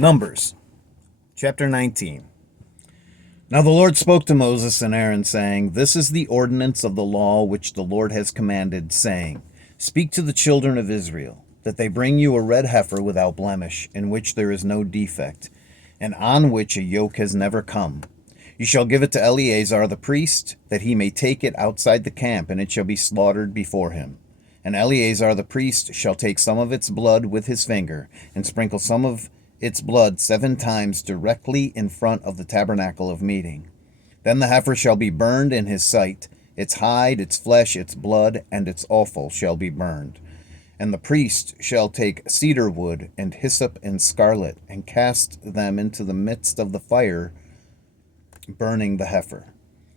Numbers, chapter 19. Now the Lord spoke to Moses and Aaron, saying, This is the ordinance of the law which the Lord has commanded, saying, Speak to the children of Israel, that they bring you a red heifer without blemish, in which there is no defect, and on which a yoke has never come. You shall give it to Eleazar the priest, that he may take it outside the camp, and it shall be slaughtered before him. And Eleazar the priest shall take some of its blood with his finger, and sprinkle some of its blood 7 times directly in front of the tabernacle of meeting. Then the heifer shall be burned in his sight, its hide, its flesh, its blood, and its offal shall be burned. And the priest shall take cedar wood and hyssop and scarlet, and cast them into the midst of the fire, burning the heifer.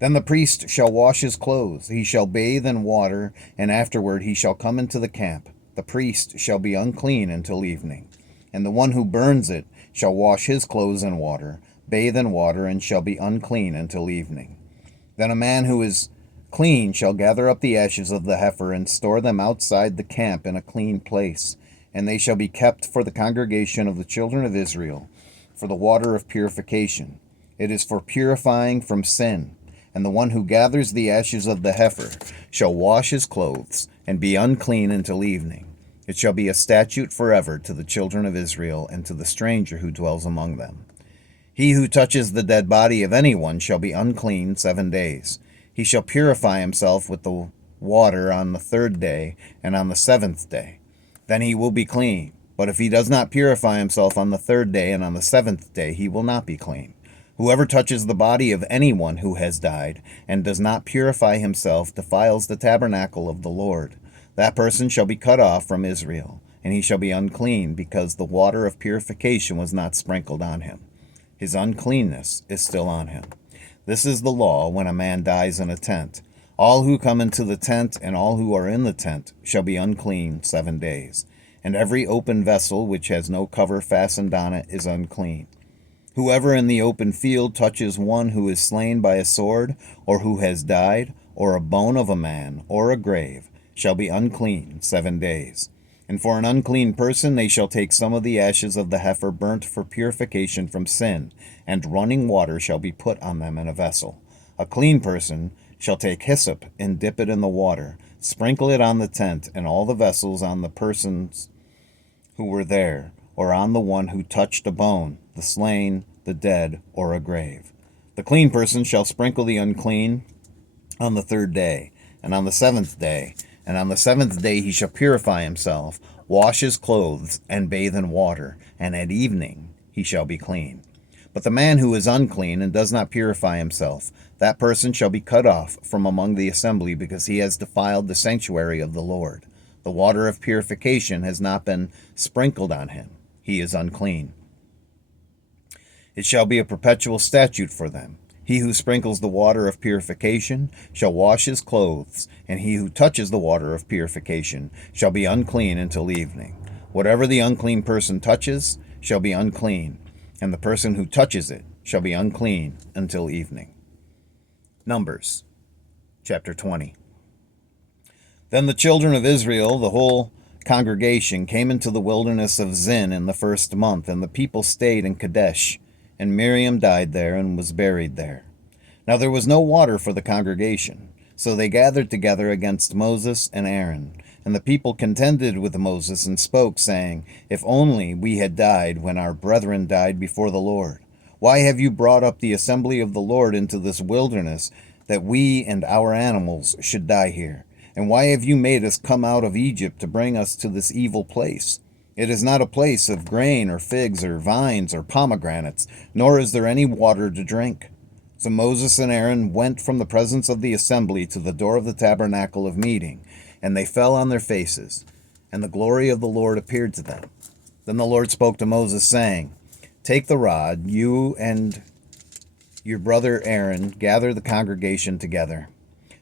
Then the priest shall wash his clothes, he shall bathe in water, and afterward he shall come into the camp. The priest shall be unclean until evening. And the one who burns it shall wash his clothes in water, bathe in water, and shall be unclean until evening. Then a man who is clean shall gather up the ashes of the heifer and store them outside the camp in a clean place, and they shall be kept for the congregation of the children of Israel, for the water of purification. It is for purifying from sin. And the one who gathers the ashes of the heifer shall wash his clothes, and be unclean until evening. It shall be a statute forever to the children of Israel and to the stranger who dwells among them. He who touches the dead body of anyone shall be unclean 7 days. He shall purify himself with the water on the 3rd day and on the 7th day. Then he will be clean. But if he does not purify himself on the 3rd day and on the 7th day, he will not be clean. Whoever touches the body of anyone who has died and does not purify himself defiles the tabernacle of the Lord. That person shall be cut off from Israel, and he shall be unclean, because the water of purification was not sprinkled on him. His uncleanness is still on him. This is the law when a man dies in a tent. All who come into the tent and all who are in the tent shall be unclean 7 days. And every open vessel which has no cover fastened on it is unclean. Whoever in the open field touches one who is slain by a sword, or who has died, or a bone of a man, or a grave, shall be unclean 7 days. And for an unclean person they shall take some of the ashes of the heifer burnt for purification from sin, and running water shall be put on them in a vessel. A clean person shall take hyssop and dip it in the water, sprinkle it on the tent and all the vessels on the persons who were there, or on the one who touched a bone, the slain, the dead, or a grave. The clean person shall sprinkle the unclean on the 3rd day, and on the 7th day, and on the 7th day he shall purify himself, wash his clothes, and bathe in water, and at evening he shall be clean. But the man who is unclean and does not purify himself, that person shall be cut off from among the assembly, because he has defiled the sanctuary of the Lord. The water of purification has not been sprinkled on him. He is unclean. It shall be a perpetual statute for them. He who sprinkles the water of purification shall wash his clothes, and he who touches the water of purification shall be unclean until evening. Whatever the unclean person touches shall be unclean, and the person who touches it shall be unclean until evening. Numbers, chapter 20. Then the children of Israel, the whole congregation, came into the wilderness of Zin in the 1st month, and the people stayed in Kadesh. And Miriam died there and was buried there. Now there was no water for the congregation, so they gathered together against Moses and Aaron. And the people contended with Moses and spoke, saying, If only we had died when our brethren died before the Lord. Why have you brought up the assembly of the Lord into this wilderness, that we and our animals should die here? And why have you made us come out of Egypt to bring us to this evil place? It is not a place of grain or figs or vines or pomegranates, nor is there any water to drink. So Moses and Aaron went from the presence of the assembly to the door of the tabernacle of meeting, and they fell on their faces, and the glory of the Lord appeared to them. Then the Lord spoke to Moses, saying, Take the rod, you and your brother Aaron, gather the congregation together.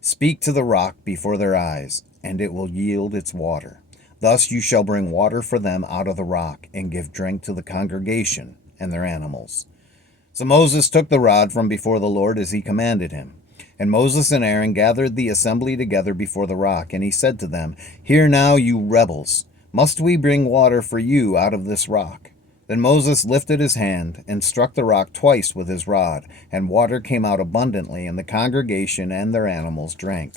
Speak to the rock before their eyes, and it will yield its water. Thus you shall bring water for them out of the rock, and give drink to the congregation and their animals. So Moses took the rod from before the Lord as he commanded him. And Moses and Aaron gathered the assembly together before the rock, and he said to them, Hear now, you rebels, must we bring water for you out of this rock? Then Moses lifted his hand and struck the rock twice with his rod, and water came out abundantly, and the congregation and their animals drank.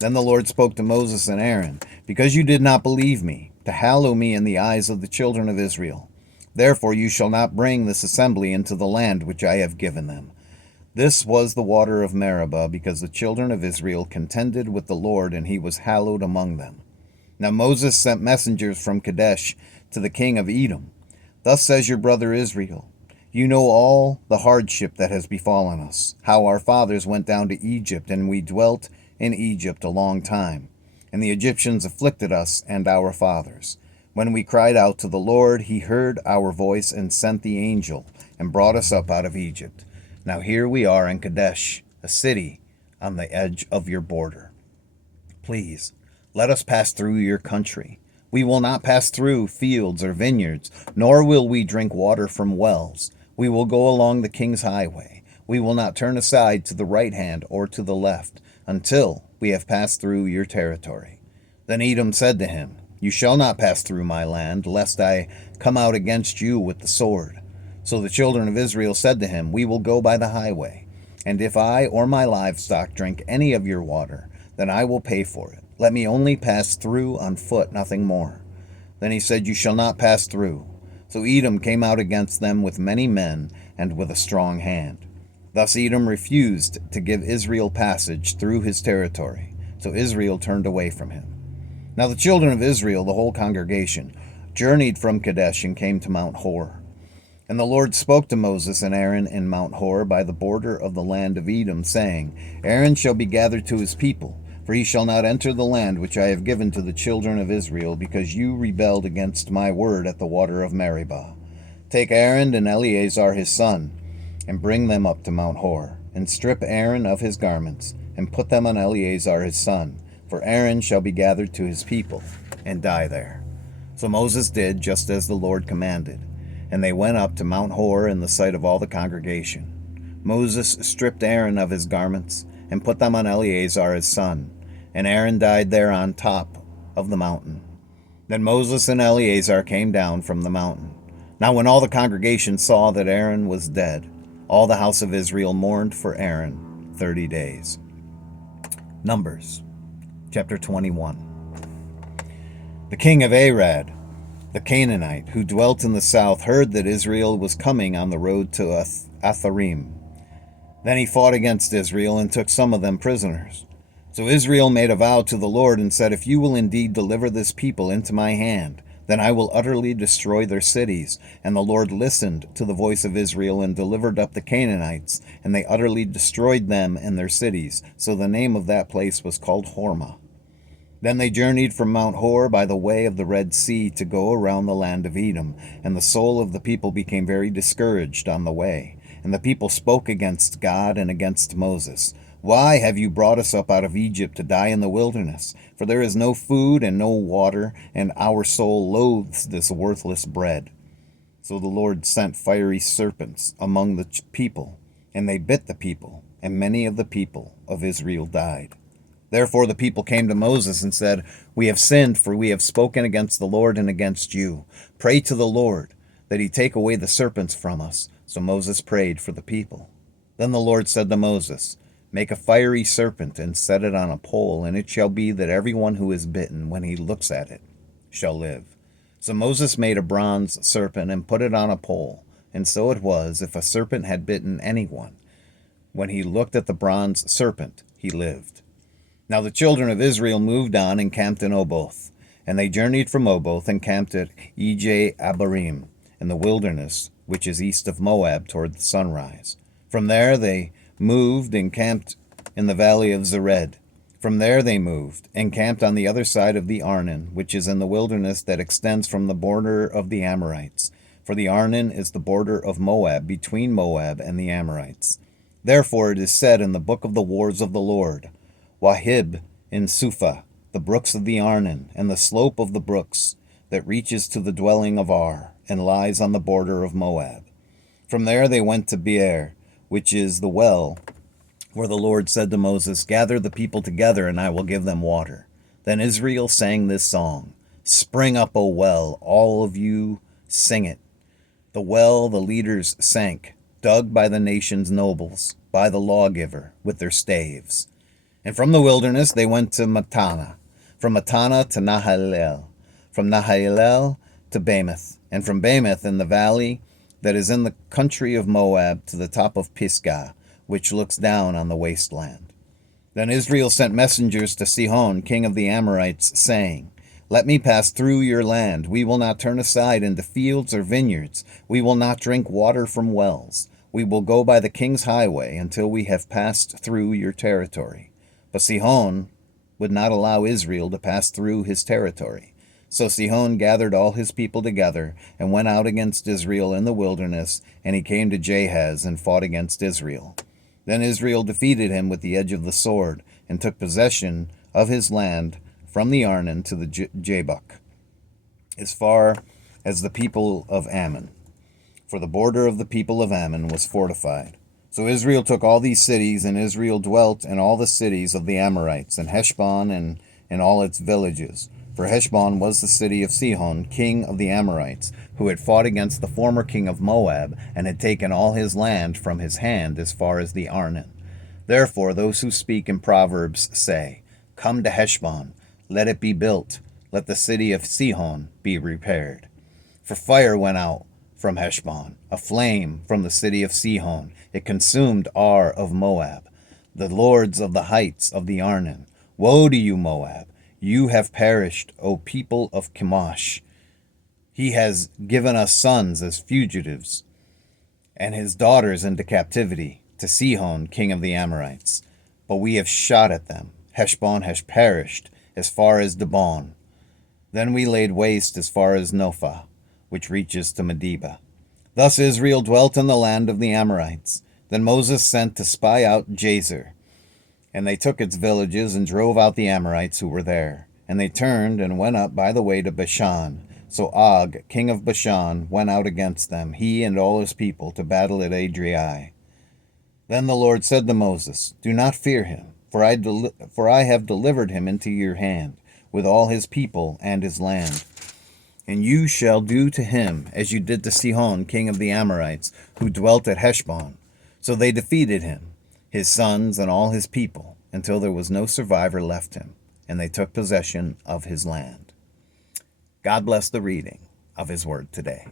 Then the Lord spoke to Moses and Aaron, because you did not believe me, to hallow me in the eyes of the children of Israel. Therefore you shall not bring this assembly into the land which I have given them. This was the water of Meribah, because the children of Israel contended with the Lord, and he was hallowed among them. Now Moses sent messengers from Kadesh to the king of Edom. Thus says your brother Israel, you know all the hardship that has befallen us, how our fathers went down to Egypt, and we dwelt in Egypt a long time. And the Egyptians afflicted us and our fathers. When we cried out to the Lord, he heard our voice and sent the angel, and brought us up out of Egypt. Now here we are in Kadesh, a city on the edge of your border. Please, let us pass through your country. We will not pass through fields or vineyards, nor will we drink water from wells. We will go along the king's highway. We will not turn aside to the right hand or to the left, until we have passed through your territory. Then Edom said to him, you shall not pass through my land, lest I come out against you with the sword. So the children of Israel said to him, we will go by the highway, and if I or my livestock drink any of your water, then I will pay for it. Let me only pass through on foot, nothing more. Then he said, you shall not pass through. So Edom came out against them with many men and with a strong hand. Thus Edom refused to give Israel passage through his territory. So Israel turned away from him. Now the children of Israel, the whole congregation, journeyed from Kadesh and came to Mount Hor. And the Lord spoke to Moses and Aaron in Mount Hor by the border of the land of Edom, saying, Aaron shall be gathered to his people, for he shall not enter the land which I have given to the children of Israel, because you rebelled against my word at the water of Meribah. Take Aaron and Eleazar his son, and bring them up to Mount Hor, and strip Aaron of his garments, and put them on Eleazar his son, for Aaron shall be gathered to his people, and die there. So Moses did just as the Lord commanded, and they went up to Mount Hor in the sight of all the congregation. Moses stripped Aaron of his garments, and put them on Eleazar his son, and Aaron died there on top of the mountain. Then Moses and Eleazar came down from the mountain. Now when all the congregation saw that Aaron was dead, all the house of Israel mourned for Aaron 30 days. Numbers chapter 21. The king of Arad, the Canaanite, who dwelt in the south, heard that Israel was coming on the road to Atharim. Then he fought against Israel and took some of them prisoners. So Israel made a vow to the Lord and said, if you will indeed deliver this people into my hand, then I will utterly destroy their cities. And the Lord listened to the voice of Israel and delivered up the Canaanites, and they utterly destroyed them and their cities. So the name of that place was called Hormah. Then they journeyed from Mount Hor by the way of the Red Sea to go around the land of Edom, and the soul of the people became very discouraged on the way. And the people spoke against God and against Moses. Why have you brought us up out of Egypt to die in the wilderness? For there is no food and no water, and our soul loathes this worthless bread. So the Lord sent fiery serpents among the people, and they bit the people, and many of the people of Israel died. Therefore the people came to Moses and said, we have sinned, for we have spoken against the Lord and against you. Pray to the Lord that he take away the serpents from us. So Moses prayed for the people. Then the Lord said to Moses, make a fiery serpent and set it on a pole, and it shall be that everyone who is bitten, when he looks at it, shall live. So Moses made a bronze serpent and put it on a pole. And so it was, if a serpent had bitten anyone, when he looked at the bronze serpent, he lived. Now the children of Israel moved on and camped in Oboth. And they journeyed from Oboth and camped at Abarim in the wilderness, which is east of Moab, toward the sunrise. From there they moved and camped in the valley of Zered. From there they moved and camped on the other side of the Arnon, which is in the wilderness that extends from the border of the Amorites. For the Arnon is the border of Moab, between Moab and the Amorites. Therefore it is said in the book of the wars of the Lord, Wahib in Suphah, the brooks of the Arnon, and the slope of the brooks that reaches to the dwelling of Ar, and lies on the border of Moab. From there they went to Beer, which is the well, where the Lord said to Moses, gather the people together, and I will give them water. Then Israel sang this song, Spring up, O well, all of you sing it. The well the leaders sank, dug by the nation's nobles, by the lawgiver, with their staves. And from the wilderness they went to Matana, from Matana to Nahalel, from Nahalel to Bamoth, and from Bamoth in the valley that is in the country of Moab to the top of Pisgah, which looks down on the wasteland. Then Israel sent messengers to Sihon, king of the Amorites, saying, Let me pass through your land. We will not turn aside into fields or vineyards. We will not drink water from wells. We will go by the king's highway until we have passed through your territory. But Sihon would not allow Israel to pass through his territory. So Sihon gathered all his people together and went out against Israel in the wilderness, and he came to Jahaz and fought against Israel. Then Israel defeated him with the edge of the sword and took possession of his land from the Arnon to the Jabbok, as far as the people of Ammon. For the border of the people of Ammon was fortified. So Israel took all these cities, and Israel dwelt in all the cities of the Amorites, and Heshbon and in all its villages. For Heshbon was the city of Sihon, king of the Amorites, who had fought against the former king of Moab, and had taken all his land from his hand as far as the Arnon. Therefore those who speak in Proverbs say, Come to Heshbon, let it be built, let the city of Sihon be repaired. For fire went out from Heshbon, a flame from the city of Sihon. It consumed Ar of Moab, the lords of the heights of the Arnon. Woe to you, Moab! You have perished, O people of Chemosh. He has given us sons as fugitives, and his daughters into captivity, to Sihon, king of the Amorites. But we have shot at them. Heshbon has perished, as far as Dibon. Then we laid waste as far as Nophah, which reaches to Meribah. Thus Israel dwelt in the land of the Amorites. Then Moses sent to spy out Jazer. And they took its villages and drove out the Amorites who were there. And they turned and went up by the way to Bashan. So Og, king of Bashan, went out against them, he and all his people, to battle at Adriai. Then the Lord said to Moses, Do not fear him, for I have delivered him into your hand, with all his people and his land. And you shall do to him as you did to Sihon, king of the Amorites, who dwelt at Heshbon. So they defeated him, his sons and all his people, until there was no survivor left him, and they took possession of his land. God bless the reading of his word today.